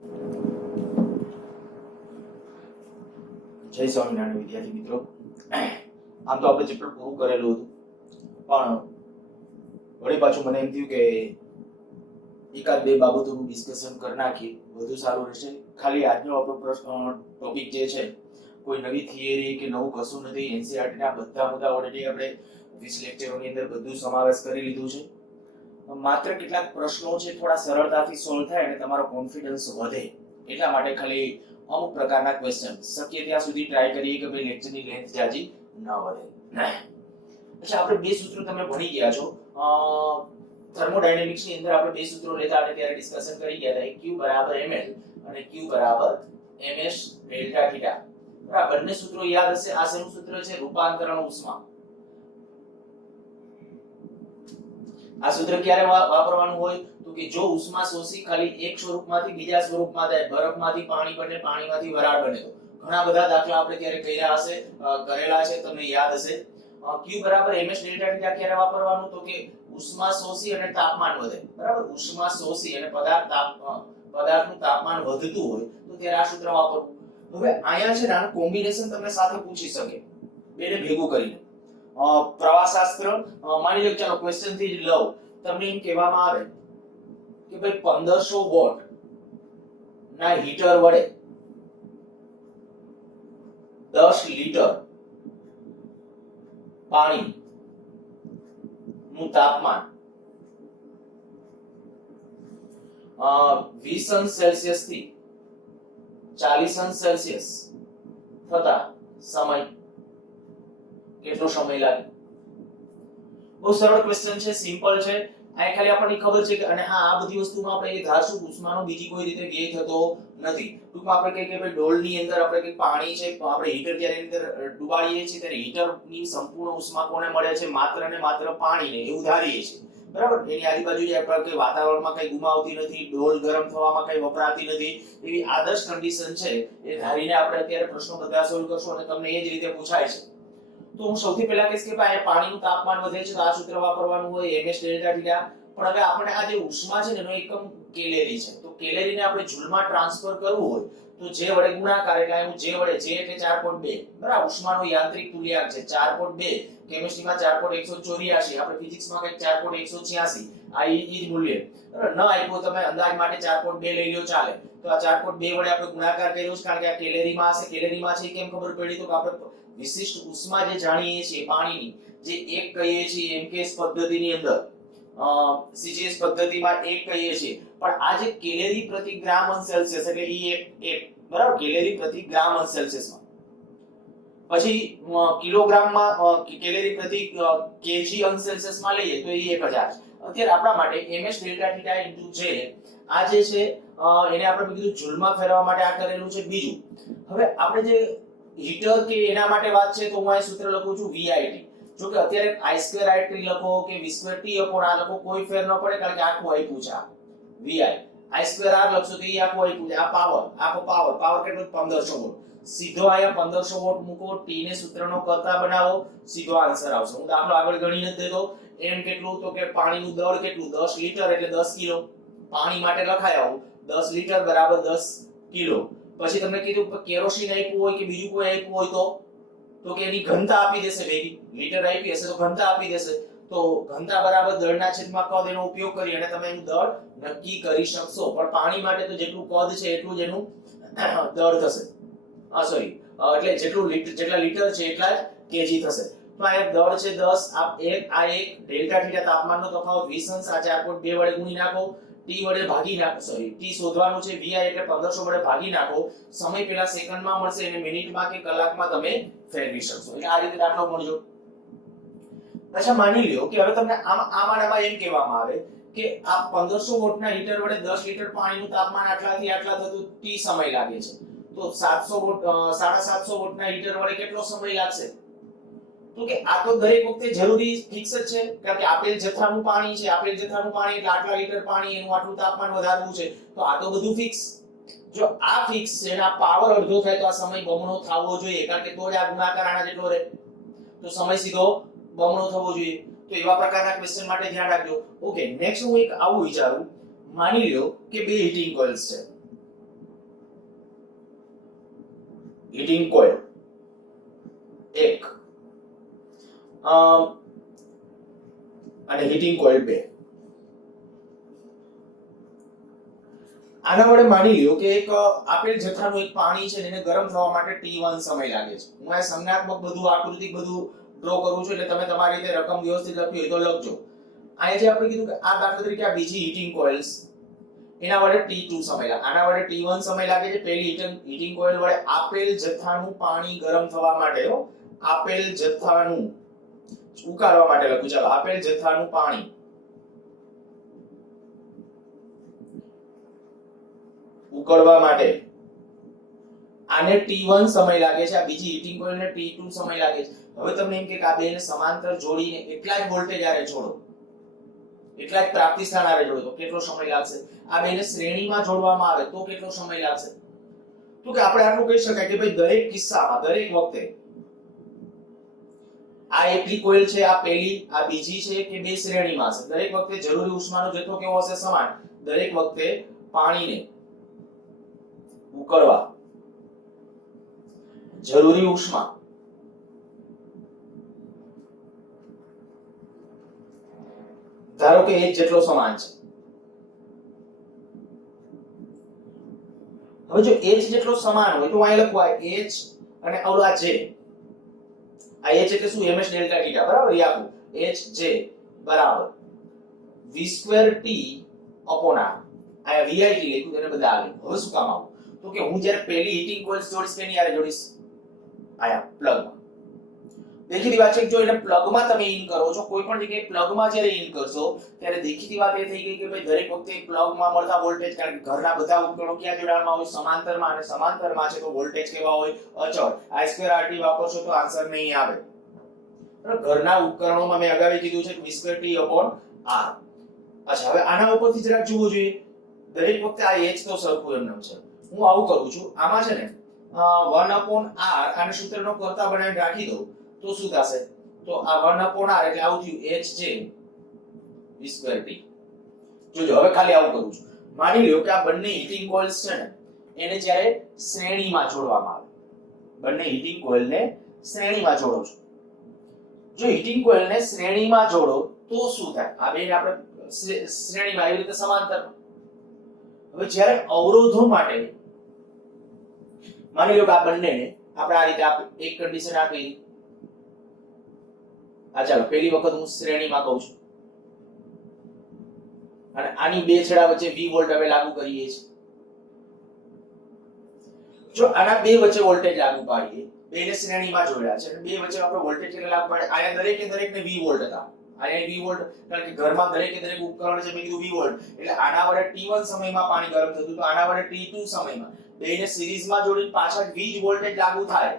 જય સ્વામિનારાયણ વિદ્યાર્થી મિત્રો. આમ તો આપણે ચેપ્ટર પૂરું કરેલું હતું, પણ વળી પાછું મને એમ થયું કે એકાદ બે બાબતોનું ડિસ્કશન કરી નાખીએ, વધુ સારું રહેશે. ખાલી આજનો આપણો ટોપિક જે છે, કોઈ નવી થિયરી કે નવું કશું નથી. એનસીઈઆરટી ના બધા મુદ્દા ઓલરેડી આપણે 20 લેક્ચરોની અંદર બધું સમાવેશ કરી લીધું છે. માત્ર કેટલાક પ્રશ્નો છે થોડા સરળતાથી સોલ્વ થાય અને તમારો કોન્ફિડન્સ વધે, એટલા માટે ખાલી અમુક પ્રકારના ક્વેશ્ચન શક્ય ત્યાં સુધી ટ્રાય કરીએ કે ભાઈ લેક્ચરની લેન્થ જાજી ન વધે. અચ્છા, આપણે બે સૂત્રો તમે ભણી ગયા છો. થર્મોડાયનેમિક્સ ની અંદર આપણે બે સૂત્રો લેતા અને ત્યારે ડિસ્કશન કરી ગયા હતા, Q બરાબર ml અને Q બરાબર ms ડેલ્ટા થીટા. બરાબર, બંને સૂત્રો યાદ હશે. આ શેનું સૂત્ર છે? રૂપાંતરણ ઉષ્મા. આ સૂત્ર ક્યારે વાપરવાનું હોય તો કે જો ઉષ્મા શોષી ખાલી એક સ્વરૂપમાંથી બીજા સ્વરૂપમાં જાય, બરફમાંથી પાણી બને, પાણીમાંથી વરાળ બને. તો ઘણા બધા દાખલા આપણે ત્યારે કરેલા છે, તમને યાદ હશે. Q બરાબર ms ડેલ્ટા થીટા ક્યારે વાપરવાનું તો કે ઉષ્મા શોષી અને તાપમાન વધે. બરાબર, ઉષ્મા શોષી અને પદાર્થનું તાપમાન વધતું હોય તો ત્યારે આ સૂત્ર વાપરવું. હવે અહીંયા છે ને આનું કોમ્બિનેશન તમને સાથે પૂછી શકે, બેને ભેગું કરીને. પ્રવાહશાસ્ત્ર માની લો, ચાલો ક્વેશ્ચન થી જ લઉં. તમને એમ કહેવામાં આવે કે ભાઈ 1500 વોટ ના હીટર વડે 10 લીટર પાણી નું તાપમાન 20 અંશ સેલ્સિયસ થી 40 અંશ સેલ્સિયસ થતા સમય કેટલો સમય લાગે? બહુ સરળ ક્વેશ્ચન છે, સિમ્પલ છે. આ ખાલી આપણને ખબર છે કે અને હા, આ બધી વસ્તુમાં આપણે એ ધારશું ઉષ્માનો બીજી કોઈ રીતે વ્યય થતો નથી. ટૂંકમાં આપણે કહીએ કે ભાઈ ડોલની અંદર આપણે કઈ પાણી છે, આપણે હીટર જ્યારે અંદર ડુબાડીએ છીએ ત્યારે હીટરની સંપૂર્ણ ઉષ્મા કોને મળે છે? માત્ર ને માત્ર પાણીને, એવું ધારીએ છીએ. બરાબર, એની આજુબાજુ જે આપણે કઈ વાતાવરણમાં કઈ ગુમાવતી નથી, ડોલ ગરમ થવામાં કઈ વપરાતી નથી, એવી આદર્શ કન્ડિશન છે એ ધારીને આપણે અત્યારે પ્રશ્નો બધા સોલ્વ કરશું અને તમને એ જ રીતે પૂછાય છે. તો હું સૌથી પહેલા કહીશ કે ભાઈ પાણીનું તાપમાન વધે છે તો આ સૂત્ર વાપરવાનું હોય ms ડેલ્ટા થીટા. પણ હવે આપણે આ જે ઉષ્મા છે ને એનો એકમ કેલેરી છે, તો કેલેરીને આપણે જૂલમાં ટ્રાન્સફર કરવું હોય તો જે વડે ગુણાકાર, એટલે હું જે વડે, જે એટલે 4.2. બરાબર, ઉષ્માનો યાંત્રિક તુલ્યાંક છે 4.2. કેમિસ્ટ્રીમાં 4.184, આપણે ફિઝિક્સમાં કંઈક 4.186. આ ઈ જ મૂલ્ય. બરાબર, ન આપ્યો તમે અંદાજ માટે 4.2 લઈ લ્યો, ચાલે. તો આ 4.2 વડે આપણે ગુણાકાર કર્યો છે કારણ કે આ કેલેરીમાં હશે. કેલેરીમાં છે કેમ ખબર પડી તો કે આપણે વિશિષ્ટ ઉષ્મા જે જાણીએ છીએ પાણીની, જે એક કહીએ છીએ એમકેએસ પદ્ધતિની અંદર, સીજીએસ પદ્ધતિમાં એક કહીએ છીએ, પણ આ જે કેલેરી પ્રતિ ગ્રામ અંશ સેલ્સિયસ એટલે એક બરાબર, કેલેરી પ્રતિ ગ્રામ અંશ સેલ્સિયસમાં. પછી કિલોગ્રામમાં કેલેરી પ્રતિ કેજી અંશ સેલ્સિયસમાં લઈએ તો એ 1000. અત્યારે આપણા માટે ms delta theta into j આ જે છે એને આપણે કીધું જૂલમાં ફેરવવા માટે આ કરેલું છે. બીજું, હવે આપણે જે હીટર કે એના માટે વાત છે તો હું આ સૂત્ર લખું છું VIT. જો કે અત્યારે I2RT લખો કે V2T upon આ લખો, કોઈ ફેર ન પડે કારણ કે આખું આપ્યું છે. આ VI I2R લખશો તો એ આખું આપ્યું છે. આ પાવર, આખો પાવર કેટલો? 1500 વોટ. સીધો આયા 1500 વોટ મૂકો, T ને સૂત્રનો કરતા બનાવો, સીધો આન્સર આવશે. હું દાખલો આગળ ગણી નથી દેતો. એમ કેટલું તો કે પાણીનું દળ કેટલું? 10 લીટર એટલે 10 કિલો. પાણી માટે લખાય આવું 10 લીટર બરાબર 10 કિલો. પછી તમને કીધું કે કેરોસીન આપ્યું હોય કે બીજું કોઈ આપ્યું હોય તો કે એની ઘનતા આપી દેશે ભેગી. લીટર આપી હશે તો ઘનતા આપી દેશે. તો ઘનતા બરાબર દળના છેદમાં કદ, એનો ઉપયોગ કરી અને તમે એનું દળ નક્કી કરી શકશો. પણ પાણી માટે તો જેટલું કદ છે એટલું જ એનું દળ થશે. એટલે જેટલા લીટર છે એટલા જ કેજી થશે. તો આ એક દળ છે 10, આ એક ડેલ્ટા થીટા તાપમાનનો તફાવત 20 અંશ, આ 4.2 વડે ગુણી નાખો, T વડે ભાગી નાખો. T શોધવાનું છે, VI એટલે 1500 વડે ભાગી નાખો. સમય પેલા સેકન્ડમાં મળશે અને મિનિટમાં કે કલાકમાં તમે ફેરવી શકશો. એટલે આ રીતે દાખલો ગણજો. અચ્છા, માની લ્યો કે હવે તમને આમાં એમ કહેવામાં આવે કે આ 1500 વોટના હીટર વડે 10 લીટર પાણીનું તાપમાન આટલાથી આટલા થતું T સમય લાગે છે. તો 700 વોટના હીટર વડે કેટલો સમય લાગશે? તો કે આ તો દરેક વખતે જરૂરી ફિક્સ જ છે કારણ કે આપેલ જથ્થાનું પાણી છે, આપેલ જથ્થાનું પાણી એટલે આટલા લીટર પાણી, એનું આટલું તાપમાન વધારવું છે. તો આ તો બધું ફિક્સ. જો આ ફિક્સ છે, એના પાવર અડધો થાય તો આ સમય બમણો થવો જોઈએ કારણ કે તો જ આ ગુણાકાર આના જેટલો રહે. તો સમય સીધો બમણો થવો જોઈએ. તો એવા પ્રકારના ક્વેશ્ચન માટે ધ્યાન રાખજો. ઓકે, નેક્સ્ટ હું એક આવું વિચારું. માની લ્યો કે બે હીટિંગ કોઇલ્સ છે. હીટિંગ કોઇલ 1 અને હીટિંગ કોઇલ 2. આના વડે માની લ્યો કે એક આપેલ જથ્થાનું એક પાણી છે એને ગરમ થવા માટે T1 સમય લાગે છે. હું આ સંજ્ઞાત્મક બધું આકૃતિક બધું ડ્રો કરું છું એટલે તમે તમારી રીતે રકમ વ્યવસ્થિત લખી હોય તો લખજો. અહીંયા જે આપણે કીધું કે આ દાખલા તરીકે આ બીજી હીટિંગ કોઇલ્સ એના વડે T2 સમય લાગે, આના વડે T1 સમય લાગે છે. પહેલી હીટિંગ કોઇલ વડે આપેલ જથ્થાનું પાણી ગરમ થવા માટે આપેલ જથ્થાનું ઉકાળવા માટે લખું. ચાલો, આપેલ જથ્થાનું પાણી ઉકળવા માટે આને T1 સમય લાગે છે, આ બીજી હીટિંગ કોઇલને T2 સમય લાગે છે. હવે તમને એમ કે આ બેને સમાંતર જોડીને એટલા જ વોલ્ટેજ આરે જોડો, એટલા જ પ્રાપ્તિ સ્થાન આરે જોડો તો કેટલો સમય લાગશે? આ બેને શ્રેણીમાં જોડવામાં આવે તો કેટલો સમય લાગશે? તો કે આપણે આટલું કહી શકાય કે ભાઈ દરેક કિસ્સામાં દરેક વખતે આ એકલી કોઇલ છે, આ પહેલી, આ બીજી છે કે બે શ્રેણીમાં છે, દરેક વખતે જરૂરી ઉષ્માનો જથ્થો કેવો હશે? સમાન. દરેક વખતે પાણીને ઉકળવા જરૂરી ઉષ્મા ધારો કે H જેટલો સમાન છે. હવે જો H જેટલો સમાન હોય તો અહીં લખવા H અને ઓલો આ J, આ H એટલે શું? ms ડેલ્ટા થીટા, બરાબર? એ આખું Hj બરાબર v2t upon r. આ VIT લખ્યું તેને બધા આવે. હવે શું કામ આવું? તો કે હું જ્યારે પહેલી હીટિંગ કોઇલ્સ જોડીશ તેની આરે જોડીશ આયા પ્લગમાં. દેખીતી વાત છે કે જો એને પ્લગમાં તમે ઇન કરો છો, કોઈ પણ જગ્યાએ પ્લગમાં જ્યારે ઇન કરશો ત્યારે દેખીતી વાત એ થઈ ગઈ કે ભાઈ દરેક વખતે પ્લગમાં મળતા વોલ્ટેજ, કારણ કે ઘરના બધા ઉપકરણો ક્યાં જોડાણમાં હોય? સમાંતરમાં. અને સમાંતરમાં છે તો વોલ્ટેજ કેવા હોય? અચળ. I2RT વાપરશો તો આન્સર નહીં આવે. ઘરના ઉપકરણોમાં મેં અગાઉ કીધું છે કે v2t upon r. અચ્છા, હવે આના ઉપરથી જરાક જોવું જોઈએ. દરેક વખતે આ H તો સરખું એમનેમ છે. હું આવું કરું છું, આમાં છે ને 1 upon r આને સૂત્રનો કરતા બનાવીને રાખી દઉં તો શું થશે? તો આ 1 upon r એટલે આવું થયું Hj v2t. જોજો, હવે ખાલી આવું કરું છું. માની લ્યો કે આ બંને હીટિંગ કોઇલ્સ છે ને એને જ્યારે શ્રેણીમાં જોડવામાં આવે, બંને હીટિંગ કોઇલને શ્રેણીમાં જોડો છો. જો હીટિંગ કોઇલને શ્રેણીમાં જોડો તો શું થાય? આ બેને આપણે શ્રેણીમાં એવી રીતે સમાંતર. હવે જ્યારે અવરોધો માટે માની લો કે આ બંનેને આપણે આ રીતે એક કન્ડિશન આપી. આ ચાલો પહેલી વખત હું શ્રેણીમાં કહું છું અને આની બે છેડા વચ્ચે V વોલ્ટ હવે લાગુ કરીએ છીએ. જો આના બે વચ્ચે વોલ્ટેજ લાગુ પાડીએ, બેને શ્રેણીમાં જોડ્યા છે અને બે વચ્ચે આપણે વોલ્ટેજ કેટલા લાગુ પાડે? આયા દરેકે દરેકને V વોલ્ટ હતા. આયા V વોલ્ટ, કારણ કે ઘરમાં દરેકે દરેક ઉપકરણ છે, મેં કીધું V વોલ્ટ. એટલે આના વડે T1 સમયમાં પાણી ગરમ થતું તો આના વડે T2 સમયમાં. બેને સિરીઝમાં જોડીને પાછળ V જ વોલ્ટેજ લાગુ થાય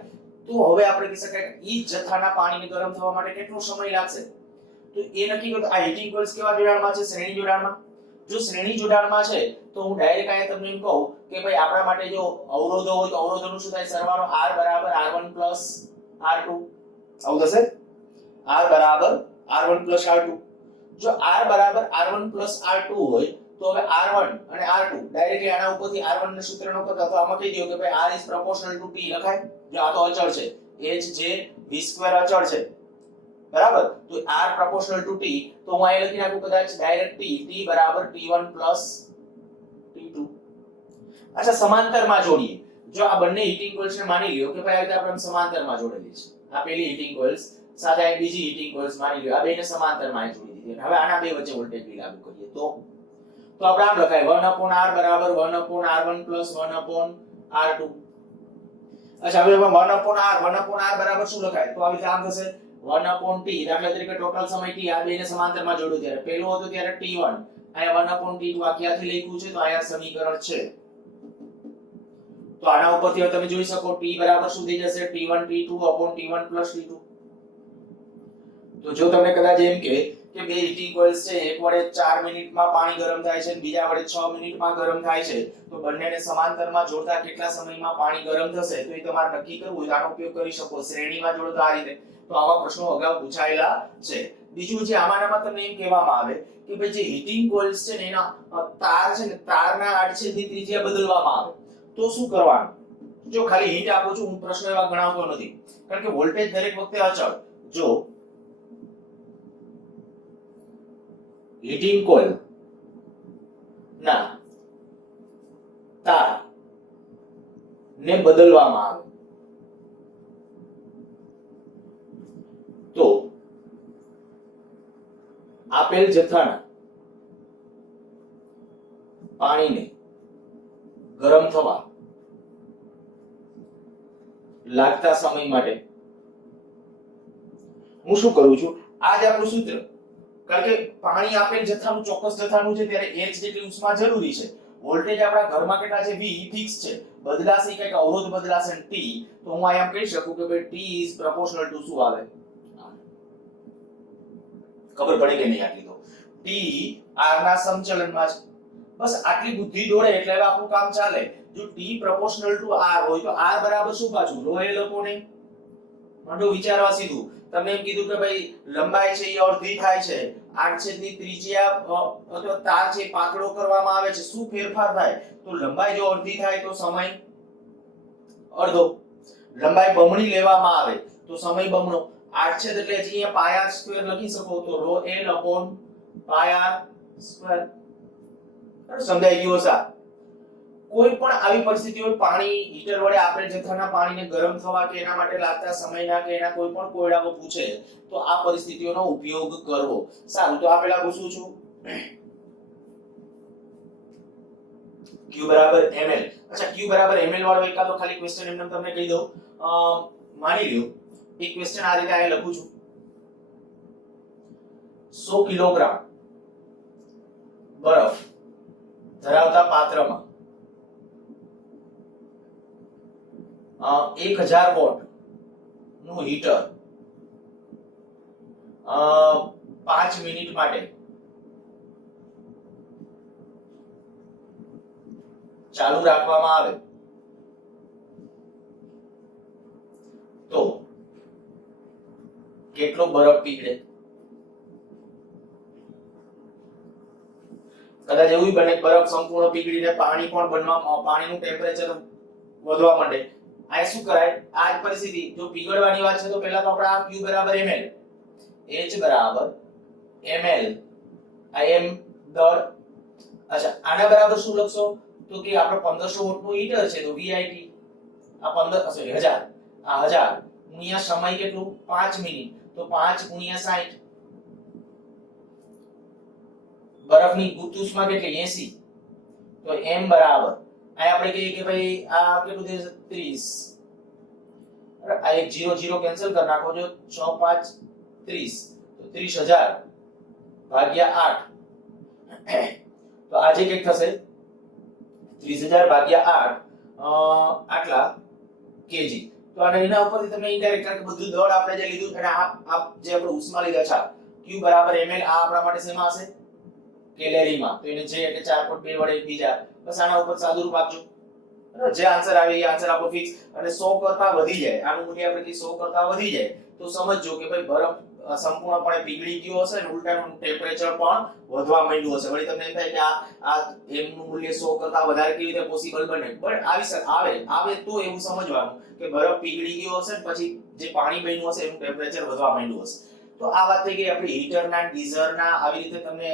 તો હવે આપણે કહી શકાય કે ઈ જથ્થાના પાણીને ગરમ થવા માટે કેટલો સમય લાગશે? તો એ નક્કી કરો. આ હીટિંગ કોઇલ્સ કેવા જોડાણમાં છે? શ્રેણી જોડાણમાં. જો શ્રેણી જોડાણમાં છે તો હું ડાયરેક્ટ અહીંયા તમને એમ કહું કે ભાઈ આપણા માટે જો અવરોધો હોય તો અવરોધોનું શું થાય? સરવાળો R બરાબર R1 plus R2. આવું થશે? R બરાબર R1 plus R2. જો R બરાબર R1 plus R2 હોય તો હવે R1 અને R2 ડાયરેક્ટલી આના ઉપરથી R1 ના સૂત્રનો કરતા તો આમાં કહી દો કે ભાઈ R is proportional to T લખાય. જો આ તો અચળ છે, Hj v2 અચળ છે, બરાબર? તો R proportional to T તો હું અહીં લખી નાખું કદાચ ડાયરેક્ટ T બરાબર T1 plus T2. અચ્છા, સમાંતરમાં જોડીએ. જો આ બંને હીટિંગ કોઇલ્સ ને માની લ્યો કે ભાઈ આ રીતે આપણે સમાંતરમાં જોડેલી છે. આ પહેલી હીટિંગ કોઇલ્સ સાથે આ બીજી હીટિંગ કોઇલ્સ માની લ્યો, આ બેને સમાંતરમાં જોડી દીધી. હવે આના બે વચ્ચે વોલ્ટેજ બી લાગુ કરીએ તો આપણે આમ લખાય 1 upon r બરાબર 1 upon r1 plus 1 upon r2. અચ્છા, હવે 1 upon r બરાબર શું લખાય? તો આવી રીતે આમ થશે 1 upon t. દાખલા તરીકે ટોટલ સમય t આ બેને સમાંતરમાં જોડ્યું ત્યારે પહેલું હતું ત્યારે t1, અહીંયા 1 upon t2 આ ક્યાંથી લખ્યું છે? તો અહીંયા સમીકરણ છે. તો આના ઉપરથી હવે તમે જોઈ શકો t બરાબર શું થઈ જશે? t1 t2 upon t1 plus t2. તો જો તમને કદાચ એમ કે બે હીટિંગ કોઇલ્સ છે, એક વડે 4 મિનિટમાં પાણી ગરમ થાય છે અને બીજા વડે 6 મિનિટમાં ગરમ થાય છે, તો બંનેને સમાંતરમાં જોડતા કેટલા સમયમાં પાણી ગરમ થશે? તો એ તમારે નક્કી કરવું હોય તો આનો ઉપયોગ કરી શકો. શ્રેણીમાં જોડો તો આ રીતે. તો આવા પ્રશ્નો અગાઉ પૂછાયેલા છે. બીજું જે આમાંનામાં તમને એમ કહેવામાં આવે કે ભાઈ જે હીટિંગ કોઇલ્સ છે ને એના તાર છે ને તારના આડછેદની ત્રિજ્યા બદલવામાં આવે તો શું કરવાનું? જો ખાલી હિન્ટ આપું છું, હું પ્રશ્ન એવા ગણાવતો નથી, કારણ કે વોલ્ટેજ દરેક વખતે અચળ. જો હીટિંગ કોઇલ ના તાર ને બદલવામાં આવે તો આપેલ જથ્થાના પાણીને ગરમ થવા લાગતા સમય માટે હું શું કરું છું, આ જ આપણું સૂત્ર. કારણ કે પાણી આપેલ જથ્થાનું ચોક્કસ જથ્થાનું છે ત્યારે h જેટલી ઉષ્મા જરૂરી છે. વોલ્ટેજ આપણા ઘરમાં કેટલા છે, v ફિક્સ છે, બદલાશે કંઈક અવરોધ બદલાશે t, તો હું આ એમ કહી શકું કે ભાઈ t is proportional to શું આવે, ખબર પડે કે નહીં આટલી તો, t r ના સમચલનમાં છે. બસ આટલી બુદ્ધિ દોડે એટલે હવે આપણું કામ ચાલે. જો t proportional to r હોય તો r બરાબર શું પાછું, rho l upon a. માંડો વિચારવા સીધું. તમને એમ કીધું કે ભાઈ લંબાઈ છે એ અડધી થાય છે, 8 ની ત્રિજ્યા અથવા તાર છે પાતળો કરવામાં આવે છે, શું ફેરફાર થાય, તો લંબાઈ જો અડધી થાય તો સમય અડધો, લંબાઈ બમણી લેવામાં આવે તો સમય બમણો. 8 છે એટલે અહીંયા પાય r સ્ક્વેર લખી શકો તો rho l upon પાય r સ્ક્વેર. સમજાઈ ગયું હશે? કોઈ પણ આવી પરિસ્થિતિ હોય, પાણી હીટર વડે આપેલ જથ્થાના પાણીને ગરમ થવા કે એના માટે લાગતા સમયના કે એના કોઈ પણ કોયડાઓ પૂછે તો આ પરિસ્થિતિઓનો ઉપયોગ કરવો. સારું, તો આ પહેલા પૂછું છું q બરાબર ml. અચ્છા, q બરાબર ml વાળો એકાદો ખાલી ક્વેશ્ચન એમને તમને કહી દઉં. માની લ્યો એક ક્વેશ્ચન આ રીતે આ લખું છું, 100 કિલોગ્રામ બરફ ધરાવતા પાત્રમાં 1000 વોટ નું હીટર 5 મિનિટ માટે ચાલુ રાખવામાં આવે તો કેટલો બરફ પીગળે? કદાચ એવું બને બરફ સંપૂર્ણ પીગળીને પાણી પણ બનવા, પાણીનું ટેમ્પરેચર વધવા માંડે. આ શું કરાય, આ જ પરિસ્થિતિ જો પીગળવાની વાત છે તો પહેલા તો આપણે આ q બરાબર ml, h બરાબર ml, આ m દળ. અચ્છા, આના બરાબર શું લખશો, તો કે આપણે 1500 વોટ નું હીટર છે તો VIT, આ 15 સોરી 1000, આ 1000 ગુણ્યા સમય કેટલું 5 મિનિટ, તો 5 ગુણ્યા 60. બરફની ગુપ્ત ઉષ્મા કેટલી 80, તો m બરાબર આ આપણે કહીએ કે ભાઈ આ કેટલું થશે 30. આ એક 0 0 કેન્સલ કરી નાખો, જો 6 5 30, તો 30000 ભાગ્યા 8, તો આજે કેટલું થશે 30000 ભાગ્યા 8 આટલા કેજી. તો આને એના ઉપરથી તમે ઇનડાયરેક્ટ, કારણ કે બધું દળ આપણે જે લીધું અને આ જે આપણે ઉષ્મા લીધા છે q બરાબર ml, આ આપણા માટે શેમાં હશે કેલેરીમાં, તો એને જે એટલે 4.2 વડે બીજા, બસ આના ઉપર સાદુરૂપ આપજો. જે આન્સર આવે એ આન્સર આપણો ફિક્સ. અને 100 કરતા વધી જાય, આનું મૂલ્ય આપણે કે 100 કરતા વધી જાય તો સમજજો કે ભાઈ બરફ સંપૂર્ણપણે પીગળી ગયો હશે અને ઉલટાનું ટેમ્પરેચર પણ વધવા માંડ્યું હશે. વળી તમને એમ થાય કે આ m નું મૂલ્ય 100 કરતા વધારે કેવી રીતે પોસિબલ બને, પણ આવે તો એવું સમજવાનું કે બરફ પીગળી ગયો હશે ને પછી જે પાણી બન્યું હશે એનું ટેમ્પરેચર વધવા માંડ્યું હશે. તો આ વાત થઈ ગઈ આપણી હીટરના, ગીઝરના. આવી રીતે તમને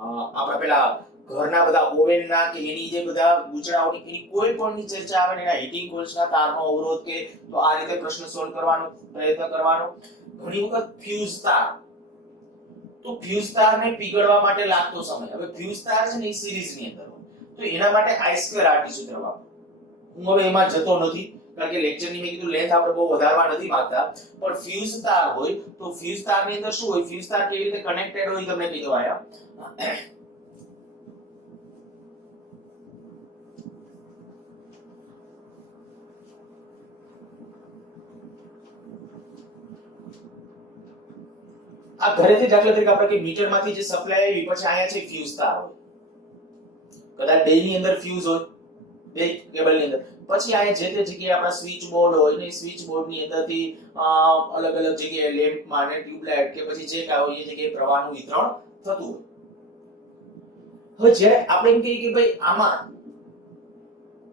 આપણા પેલા ઘરના બધા ઓવેનના કે એની જે બધા ગુચડાઓની એની કોઈ પણની ચર્ચા આવે ને એના હીટિંગ કોઇલ્સના તારનો અવરોધ કે, તો આ રીતે પ્રશ્ન સોલ્વ કરવાનો પ્રયત્ન કરવાનો. ઘણી વખત ફ્યુઝ તાર, તો ફ્યુઝ તારને પીગળવા માટે લાગતો સમય, હવે ફ્યુઝ તાર છે ને એ સિરીઝની અંદર હોય તો એના માટે I2RT સૂત્ર વાપરો. હું હવે એમાં જતો નથી કારણ કે લેક્ચરની મેં કીધું લેન્થ આપણે બહુ વધારવા નથી માંગતા, પણ ફ્યુઝ તાર હોય તો ફ્યુઝ તારની અંદર શું હોય, ફ્યુઝ તાર કેવી રીતે કનેક્ટેડ હોય તમને કીધું આયા. આ ઘરેથી દાખલા તરીકે આપણે કે મીટરમાંથી જે સપ્લાય આવી પછી આયા છે ફ્યુઝ તાર હોય, કદાચ બેની અંદર ફ્યુઝ હોય બે કેબલની અંદર, પછી આ જે તે જગ્યાએ આપણા સ્વિચ બોર્ડ હોય ને સ્વિચ બોર્ડની અંદરથી અલગ અલગ જગ્યાએ લેમ્પમાં ને ટ્યુબલાઇટ કે પછી જે કાંઈ હોય એ જગ્યાએ પ્રવાહનું વિતરણ થતું હોય. હવે જ્યારે આપણે એમ કહીએ કે ભાઈ આમાં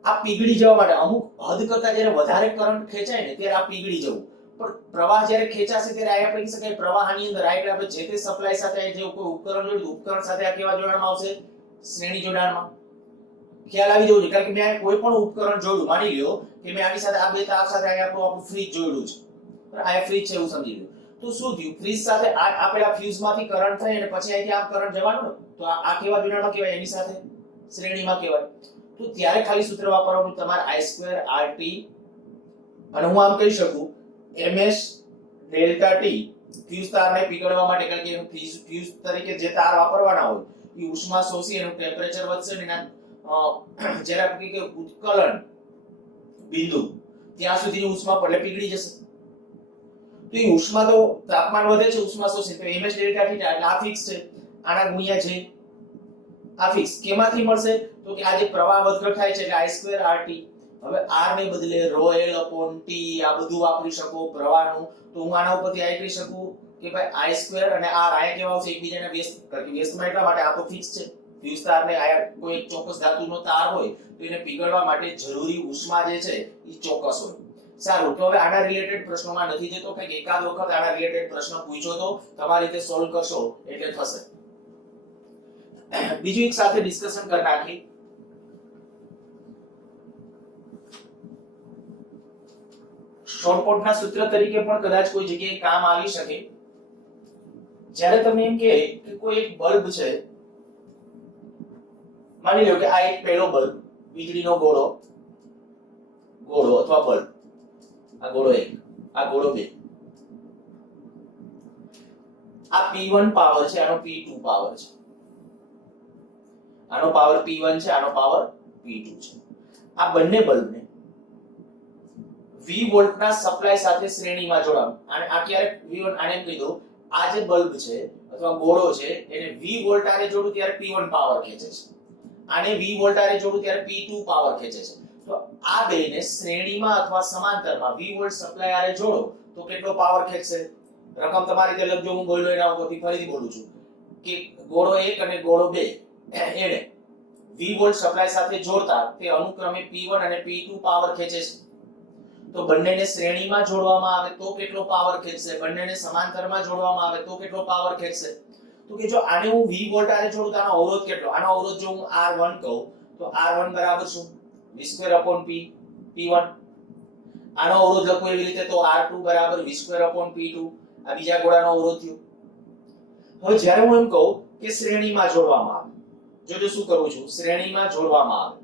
આ પીગળી જવા માટે અમુક હદ કરતા જ્યારે વધારે કરંટ ખેંચાય ને ત્યારે આ પીગળી જવું, પણ પ્રવાહ જ્યારે ખેંચાશે ત્યારે આ આપણે કહી શકાય પ્રવાહની અંદર આ એટલે આપણે જે તે સપ્લાય સાથે જે કોઈ ઉપકરણ જોડ્યું ઉપકરણ સાથે આ કેવા જોડાણમાં આવશે? શ્રેણી જોડાણમાં. ખ્યાલ આવી જવું છે, કારણ કે મેં કોઈ પણ ઉપકરણ જોડ્યું, માની લ્યો કે મેં આની સાથે આ બે તાર સાથે આપણું ફ્રીજ જોડ્યું છે, આ ફ્રીજ છે એવું સમજી લો. તો શું થયું? ફ્રીજ સાથે આ પેલા ફ્યુઝમાંથી કરંટ થઈ અને પછી અહીંથી આમ કરંટ જવાનું ને, તો આ કેવા જોડાણમાં કહેવાય? એની સાથે શ્રેણીમાં કહેવાય. તો ત્યારે ખાલી સૂત્ર વાપરવાનું તમારે I2RT, અને હું આમ કહી શકું ms ડેલ્ટા t ફ્યુઝ તારને પીગળવા માટે, કારણ કે ફ્યુઝ તરીકે જે તાર વાપરવાના હોય એ ઉષ્મા શોષી એનું ટેમ્પરેચર વધશે ને જ્યારે આપણે કે ઉત્કલન બિંદુ ત્યાં સુધીની ઉષ્મા એટલે પીગળી જશે. તો એ ઉષ્મા તો તાપમાન વધે છે, ઉષ્મા શોષી, તો ms ડેલ્ટા t એટલે આ ફિક્સ છે, આના ગુણ્યા છે આ ફિક્સ. કેમાંથી મળશે? તો કે આ જે પ્રવાહ વધઘટ થાય છે એટલે I2RT. હવે r ને બદલે ρl/t આ બધું વાપરી શકો પ્રવાહનું, તો હું આના ઉપરથી આ કહી શકું કે ભાઈ I2 અને r આયા કેવા આવશે? એકબીજાને વ્યસ્ત, કારણ કે વ્યસ્તમાં એટલા માટે આ તો ફિક્સ છે. ફ્યુઝ તારને આયા કોઈ એક ચોક્કસ ધાતુનો તાર હોય તો એને પીગળવા માટે જરૂરી ઉષ્મા જે છે એ ચોક્કસ હોય. સારું, તો હવે આના રિલેટેડ પ્રશ્નોમાં નથી જતો, કંઈક એકાદ વખત આના રિલેટેડ પ્રશ્ન પૂછ્યો તો તમારી રીતે સોલ્વ કરશો એટલે થશે. બીજું એક સાથે ડિસ્કશન કરી નાખી. શોર્ટકટના સૂત્ર તરીકે પણ કદાચ કોઈ જગ્યાએ કામ આવી શકે. જ્યારે તમે એમ કે કોઈ એક બલ્બ છે, માની લો કે આ એક પહેલો બલ્બ, વીજળીનો ગોળો અથવા બલ્બ, આ ગોળો 1, આ ગોળો 2, આ P1 પાવર છે, આનો P2 પાવર છે, આનો પાવર P1 છે, આનો પાવર P2 છે. આ બંને બલ્બને V વોલ્ટના સપ્લાય સાથે શ્રેણીમાં જોડવાનું. અને આ ક્યારે V1 આને એમ કહી દો, આ જે બલ્બ છે અથવા ગોળો છે એને V વોલ્ટ આરે જોડું ત્યારે P1 પાવર ખેંચે છે, આને V વોલ્ટ આરે જોડું ત્યારે P2 પાવર ખેંચે છે. તો આ બેને શ્રેણીમાં અથવા સમાંતરમાં V વોલ્ટ સપ્લાય આરે જોડો તો કેટલો પાવર ખેંચશે? રકમ તમારી રીતે લખજો, હું બોલ્યો એના ઉપરથી ફરીથી બોલું છું કે ગોળો 1 અને ગોળો 2 એને V વોલ્ટ સપ્લાય સાથે જોડતા તે અનુક્રમે P1 અને P2 પાવર ખેંચે છે. તો બંનેને શ્રેણીમાં જોડવામાં આવે તો કેટલો પાવર ખેંચશે? બંનેને સમાંતરમાં જોડવામાં આવે તો કેટલો પાવર ખેંચશે? તો કે જો આને હું V વોલ્ટ આરે જોડું તો આનો અવરોધ કેટલો? આનો અવરોધ જો હું R1 કહું તો R1 બરાબર શું? V2/P P1. આનો અવરોધ લખું એવી રીતે તો R2 બરાબર V2/P2. આ બીજા ગોળાનો અવરોધ થયો. હવે જ્યારે હું એમ કહું કે શ્રેણીમાં જોડવામાં આવે, જોજો શું કરું છું, શ્રેણીમાં જોડવામાં આવે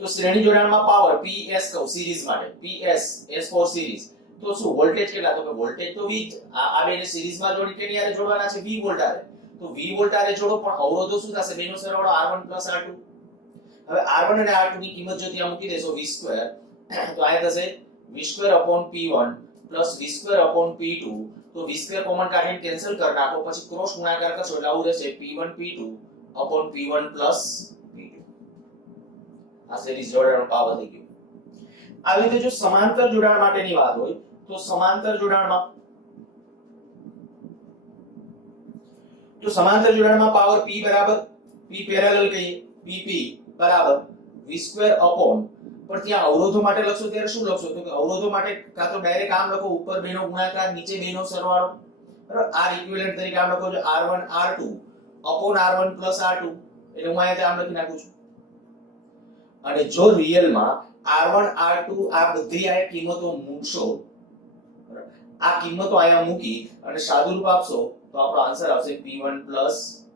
તો શ્રેણી જોડાણમાં પાવર PS કહું સિરીઝ માટે, PS S ફોર સિરીઝ, તો શું વોલ્ટેજ કેટલા? તો કે વોલ્ટેજ તો V આ બેને સિરીઝમાં જોડી કેની આરે જોડવાના છે? V વોલ્ટ આરે. તો V વોલ્ટ આરે જોડો પણ અવરોધો શું થશે? બેનો સરવાળો R1 R2. હવે R1 અને R2 ની કિંમત જો ત્યાં મૂકી દેશો V2 તો આ થશે V2/P1 V2/P2. તો V2 કોમન કાઢીને કેન્સલ કરી નાખો, પછી ક્રોસ ગુણાકાર કરશો એટલે આવું રહેશે P1 P2 P1 P2. આ સિરીઝ જોડાણનો પાવર થઈ ગયો. આવી રીતે જો સમાંતર જોડાણ માટેની વાત હોય તો સમાંતર જોડાણમાં પાવર P બરાબર P પેરેલલ કહીએ, PP બરાબર V2 પણ ત્યાં અવરોધો માટે લખશો ત્યારે શું લખશો? તો કે અવરોધો માટે કાં તો ડાયરેક્ટ આમ લખો, ઉપર બેનો ગુણાકાર નીચે બેનો સરવાળો, બરાબર. R ઇક્વિવેલન્ટ તરીકે આમ લખો છો R1 R2 R1 R2, એટલે હું અહીંયા આમ લખી નાખું છું. અને જો રિયલમાં R1 R2 આ બધી આ કિંમતો મૂકશો, આ કિંમતો અહીંયા મૂકી અને સાદુરૂપ આપશો તો આપણો આન્સર આવશે P1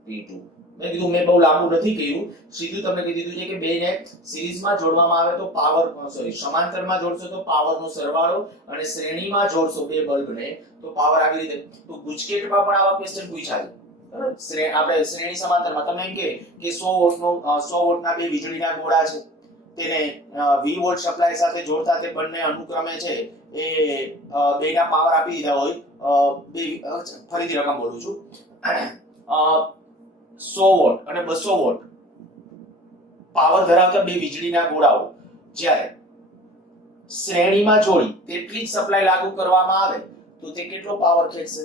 P2. મેં કીધું મેં બહુ લાંબુ નથી કહ્યું, સીધું તમને કહી દીધું છે કે બેને સિરીઝમાં જોડવામાં આવે તો પાવર સમાંતરમાં જોડશો તો પાવરનો સરવાળો, અને શ્રેણીમાં જોડશો બે બલ્બને તો પાવર આવી રીતે. તો ગુજકેટમાં પણ આવા ક્વેશ્ચન પૂછાય છે. આપણે શ્રેણી સમાંતરમાં તમે એમ કે 100 વોલ્ટના બે વીજળીના ગોળા છે, તેને V વોલ્ટ સપ્લાય સાથે જોડતા તે બંને અનુક્રમે છે એ બેના પાવર આપી દીધા હોય, ફરીથી રકમ બોલું છું, 100 વોલ્ટ અને 200 વોલ્ટ પાવર ધરાવતા બે વીજળીના ગોળાઓ જ્યારે શ્રેણીમાં જોડી તેટલી જ સપ્લાય લાગુ કરવામાં આવે તો તે કેટલો પાવર ખેંચશે?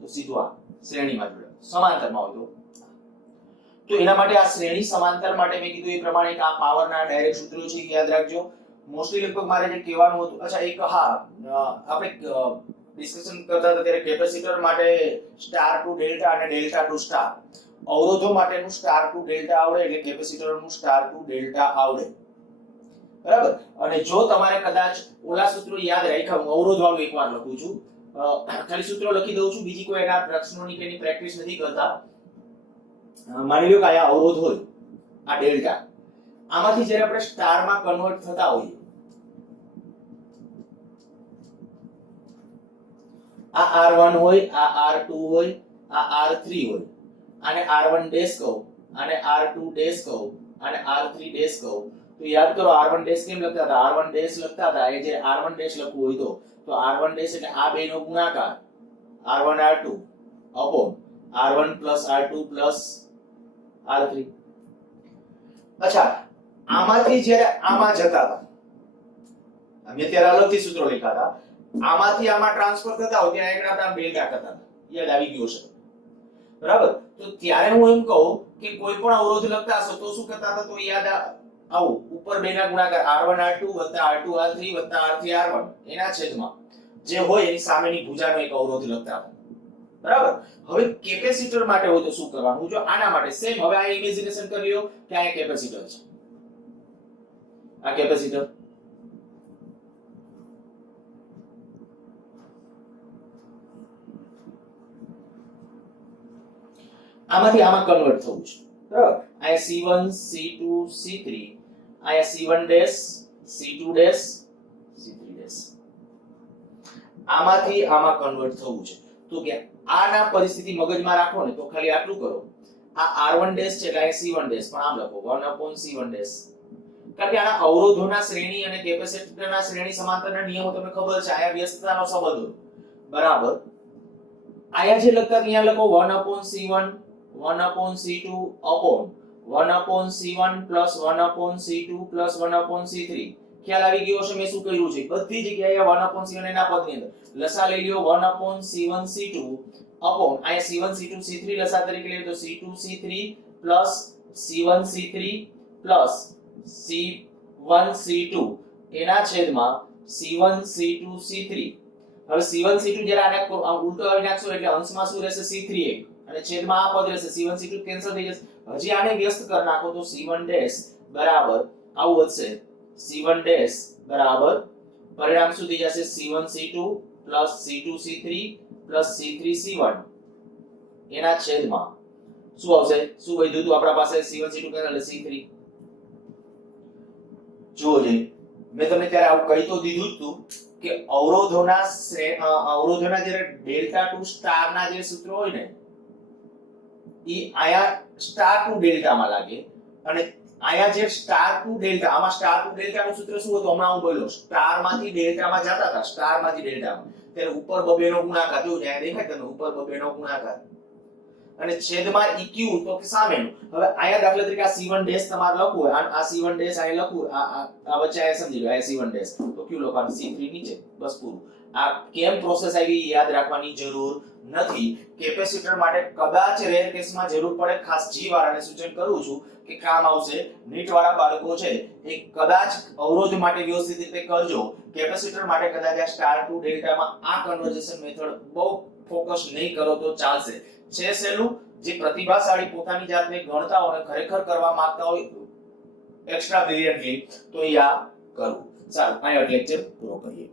તો સીધું આ શ્રેણીમાં જોડે, સમાંતરમાં હોય તો એના માટે આ શ્રેણી સમાંતર માટે મેં કીધું એ પ્રમાણે કે આ પાવરના ડાયરેક્ટ સૂત્રો છે યાદ રાખજો. મોસ્ટલી લગભગ મારે જે કહેવાનું હતું, અચ્છા એક આપણે ડિસ્કશન કરતા હતા ત્યારે કેપેસિટર માટે સ્ટાર ટુ ડેલ્ટા અને ડેલ્ટા ટુ સ્ટાર, અવરોધો માટેનું સ્ટાર ટુ ડેલ્ટા આવડે એટલે કેપેસિટરનું સ્ટાર ટુ ડેલ્ટા આવડે, બરાબર. અને જો તમારે કદાચ ઓલા સૂત્રો યાદ રાખ્યા, હું અવરોધ વાળું એકવાર લખું છું, ખાલી સૂત્રો લખી દઉં છું, બીજી કોઈ એના પ્રશ્નોની કે એની પ્રેક્ટિસ નથી કરતા. માની લો કે આ અવરોધ હોય, આ ડેલ્ટા, આમાંથી જ્યારે આપણે સ્ટારમાં કન્વર્ટ થતા હોઈએ, આ R1 હોય, આ R2 હોય, આ R3 હોય, આને R1 ડેશ કહું, આને R2 ડેશ કહું, આને R3 ડેશ કહું, તો યાદ કરો R1 ડેશ કેમ લખતા હતા? R1 ડેશ લખતા હતા, એ જે R1 ડેશ લખવું હોય તો R1 ડેશ એટલે આ બેનો ગુણાકાર R1 R2 upon R1 plus R2 plus R3. અચ્છા, આમાંથી જ્યારે આમાં જતા હતા, અમે ત્યારે અલગથી સૂત્રો લખ્યા હતા, આમાંથી આમાં ટ્રાન્સફર થતા હોય ત્યાં એકડા આપણે ડેલ્ટા કરતા હતા, યાદ આવી ગયું છે, બરાબર. તો ત્યારે હું એમ કહું કે કોઈ પણ અવરોધ લખતા હશો તો શું કરતા હતા? તો યાદ આવું ઉપર બેના ગુણાકાર R1 R2 R2 R3 R3 R1 એના છેદમાં જે હોય એની સામેની ભુજાનો એક અવરોધ લખતા હતા, બરાબર. હવે કેપેસિટર માટે હોય તો શું કરવાનું? જો આના માટે સેમ, હવે આ ઇમેજિનેશન કરી લ્યો કે આ કેપેસિટર છે, આ કેપેસિટર, આમાંથી આમાં કન્વર્ટ થવું છે, બરાબર. અહીંયા C1 C2 C3, અહીંયા C1 dash C2 dash C3 dash, આમાંથી આમાં કન્વર્ટ થવું છે. તો કે આના પરિસ્થિતિ મગજમાં રાખો ને તો ખાલી આટલું કરો, આ R1 ડેશ છે એટલે અહીંયા C1 ડેશ, પણ આમ લખો 1/C1 ડેશ, કારણ કે આના અવરોધોના શ્રેણી અને કેપેસિટરના શ્રેણી સમાંતરના નિયમો તમને ખબર છે, અહીંયા વ્યસ્તતાનો સંબંધ હોય, બરાબર. અહીંયા જે લખતા અહીંયા લખો 1/C1 1/C2 upon 1/C1 plus 1/C2 plus 1/C3. ખ્યાલ આવી ગયો છે મેં શું કર્યું છે? બધી જગ્યાએ 1/C1 એના પદની અંદર લસા લઈ લ્યો 1/C1 C2 upon અહીંયા C1 C2 C3 લસા તરીકે લઈએ તો C2 C3 plus C1 C3 plus C1 C2 એના છેદમાં C1 C2 C3. હવે C1 C2 જ્યારે આને ઉલટો આવી નાખશો એટલે અંશમાં શું રહેશે? C3 એક અને છેદમાં આ પદ રહેશે, C1 C2 કેન્સલ થઈ જશે. હજી આને વ્યસ્ત કરી નાખો તો C1 ડેશ બરાબર આવું વધશે, C1 ડેશ બરાબર પરિણામ શું થઈ જશે? C1 C2 plus C2 C3 plus C3 C1 એના છેદમાં શું આવશે? શું વધ્યું હતું આપણા પાસે? C1 C2 કેન્સલ એટલે C3. જુઓ જે મેં તમને ત્યારે આવું કહી તો દીધું જ હતું કે અવરોધોના જ્યારે ડેલ્ટા ટુ સ્ટાર ના જે સૂત્રો હોય ને ઈ આયા સ્ટાર ટુ ડેલ્ટા માં લાગે, અને આયા જે સ્ટાર ટુ ડેલ્ટા, આમાં સ્ટાર ટુ ડેલ્ટા નું સૂત્ર શું હતું હમણાં હું બોલ્યો, સ્ટાર માંથી ડેલ્ટા માં જતા હતા, સ્ટાર માંથી ડેલ્ટા માં, ત્યારે ઉપર બબે નો ગુણાકાર, જો ત્યાં દેખાય તમને ઉપર બબે નો ગુણાકાર અને છેદમાં EQ તો કે સામેનું. હવે આયા દાખલા તરીકે આ C1 ડેશ તમારે લખવું હોય, આ C1 ડેશ આયા લખવું, આ વચ્ચે આયા સમજી લો, આ C1 ડેશ તો ક્યુ લખવાનું? C3 નીચે, બસ પૂરું. આ કેમ પ્રોસેસ આવી યાદ રાખવાની જરૂર નથી. કેપેસિટર માટે કદાચ રેર કેસમાં જરૂર પડે, ખાસ G વાળાને સૂચન કરું છું કે કામ આવશે. નીટ વાળા બાળકો છે એ કદાચ અવરોધ માટે વ્યવસ્થિત રીતે કરજો. કેપેસિટર માટે કદાચ આ સ્ટાર ટુ ડેલ્ટામાં આ કન્વર્ઝેશન મેથડ બહુ ફોકસ નહીં કરો તો ચાલશે. છે સહેલું, જે પ્રતિભાશાળી પોતાની જાતને ગણતા હોય અને ખરેખર કરવા માંગતા હોય એક્સ્ટ્રા બ્રિલિયન્ટલી તો યા કરવું. ચાલો અહીંયા લેક્ચર પૂરો કરીએ.